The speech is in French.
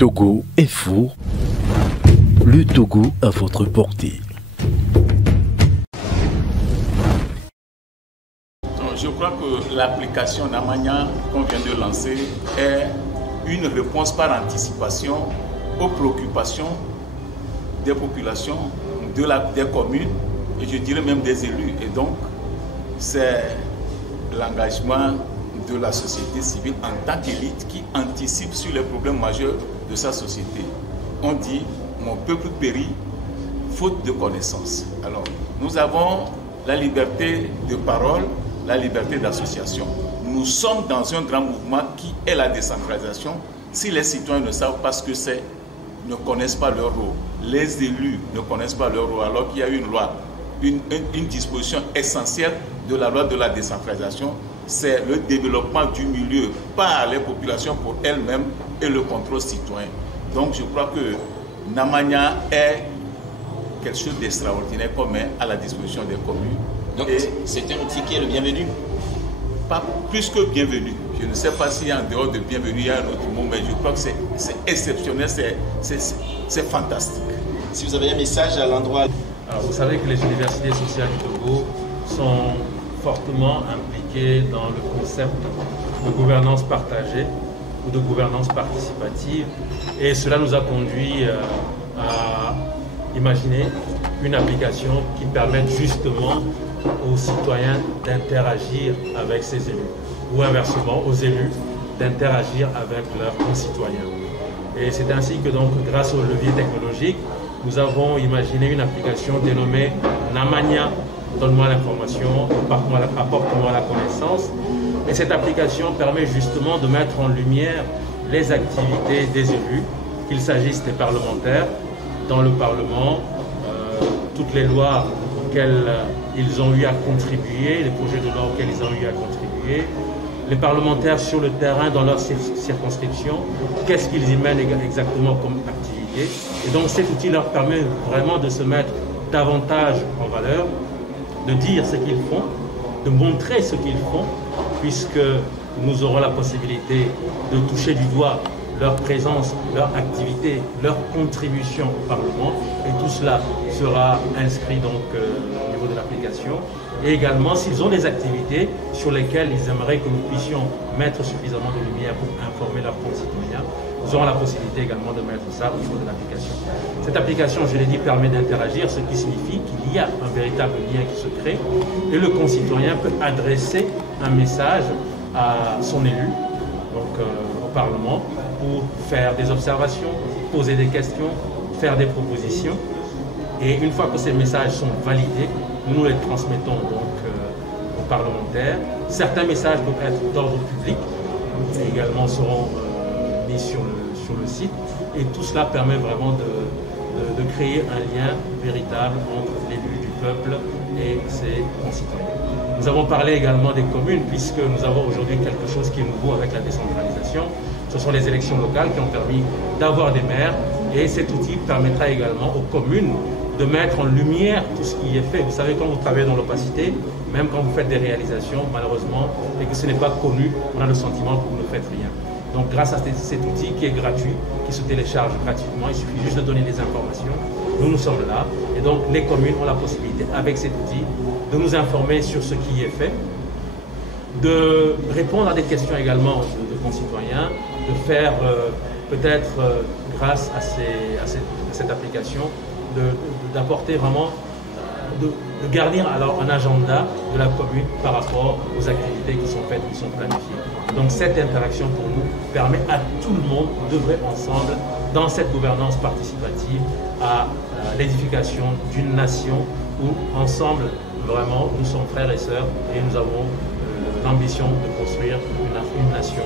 Togo Info, le Togo à votre portée. Je crois que l'application Namanya qu'on vient de lancer est une réponse par anticipation aux préoccupations des populations, des communes et je dirais même des élus. Et donc, c'est l'engagement de la société civile en tant qu'élite qui anticipe sur les problèmes majeurs de sa société. On dit « mon peuple périt faute de connaissances ». Alors, nous avons la liberté de parole, la liberté d'association. Nous sommes dans un grand mouvement qui est la décentralisation. Si les citoyens ne savent pas ce que c'est, ne connaissent pas leur rôle, les élus ne connaissent pas leur rôle, alors qu'il y a une loi, une disposition essentielle de la loi de la décentralisation, c'est le développement du milieu par les populations pour elles-mêmes et le contrôle citoyen. Donc je crois que Namanya est quelque chose d'extraordinaire qu'on met à la disposition des communes. Donc c'est un outil qui est le bienvenu? Pas plus que bienvenu. Je ne sais pas s'il y a en dehors de bienvenu, il y a un autre mot, mais je crois que c'est exceptionnel, c'est fantastique. Si vous avez un message à l'endroit... Alors, vous savez que les universités sociales du Togo sont fortement impliquées dans le concept de gouvernance partagée ou de gouvernance participative, et cela nous a conduit à imaginer une application qui permette justement aux citoyens d'interagir avec ces élus, ou inversement aux élus d'interagir avec leurs concitoyens. Et c'est ainsi que donc, grâce au levier technologique, nous avons imaginé une application dénommée Namanya, donne-moi l'information, apporte-moi la connaissance. Et cette application permet justement de mettre en lumière les activités des élus, qu'il s'agisse des parlementaires, dans le Parlement, toutes les lois auxquelles ils ont eu à contribuer, les projets de loi auxquels ils ont eu à contribuer, les parlementaires sur le terrain dans leur circonscription, qu'est-ce qu'ils y mènent exactement comme activité. Et donc cet outil leur permet vraiment de se mettre davantage en valeur, de dire ce qu'ils font, de montrer ce qu'ils font, puisque nous aurons la possibilité de toucher du doigt leur présence, leur activité, leur contribution au Parlement, et tout cela sera inscrit donc au niveau de l'application. Et également, s'ils ont des activités sur lesquelles ils aimeraient que nous puissions mettre suffisamment de lumière pour informer leurs concitoyens, nous aurons la possibilité également de mettre ça au niveau de l'application. Cette application, je l'ai dit, permet d'interagir, ce qui signifie qu'il y a un véritable lien qui se crée, et le concitoyen peut adresser un message à son élu, donc au Parlement, pour faire des observations, poser des questions, faire des propositions. Et une fois que ces messages sont validés, nous les transmettons donc aux parlementaires. Certains messages peuvent être d'ordre public et également seront mis sur le site. Et tout cela permet vraiment de créer un lien véritable entre l'élu du peuple et ses concitoyens. Nous avons parlé également des communes, puisque nous avons aujourd'hui quelque chose qui est nouveau avec la décentralisation. Ce sont les élections locales qui ont permis d'avoir des maires, et cet outil permettra également aux communes de mettre en lumière tout ce qui est fait. Vous savez, quand vous travaillez dans l'opacité, même quand vous faites des réalisations, malheureusement, et que ce n'est pas connu, on a le sentiment que vous ne faites rien. Donc grâce à cet outil qui est gratuit, qui se télécharge gratuitement, il suffit juste de donner des informations. Nous sommes là, et donc les communes ont la possibilité, avec cet outil, de nous informer sur ce qui est fait, de répondre à des questions également de concitoyens, de faire peut-être grâce à cette application, d'apporter vraiment, de garnir alors un agenda de la commune par rapport aux activités qui sont faites, qui sont planifiées. Donc cette interaction pour nous permet à tout le monde d'œuvrer ensemble dans cette gouvernance participative à l'édification d'une nation où ensemble, vraiment, nous sommes frères et sœurs et nous avons l'ambition de construire une nation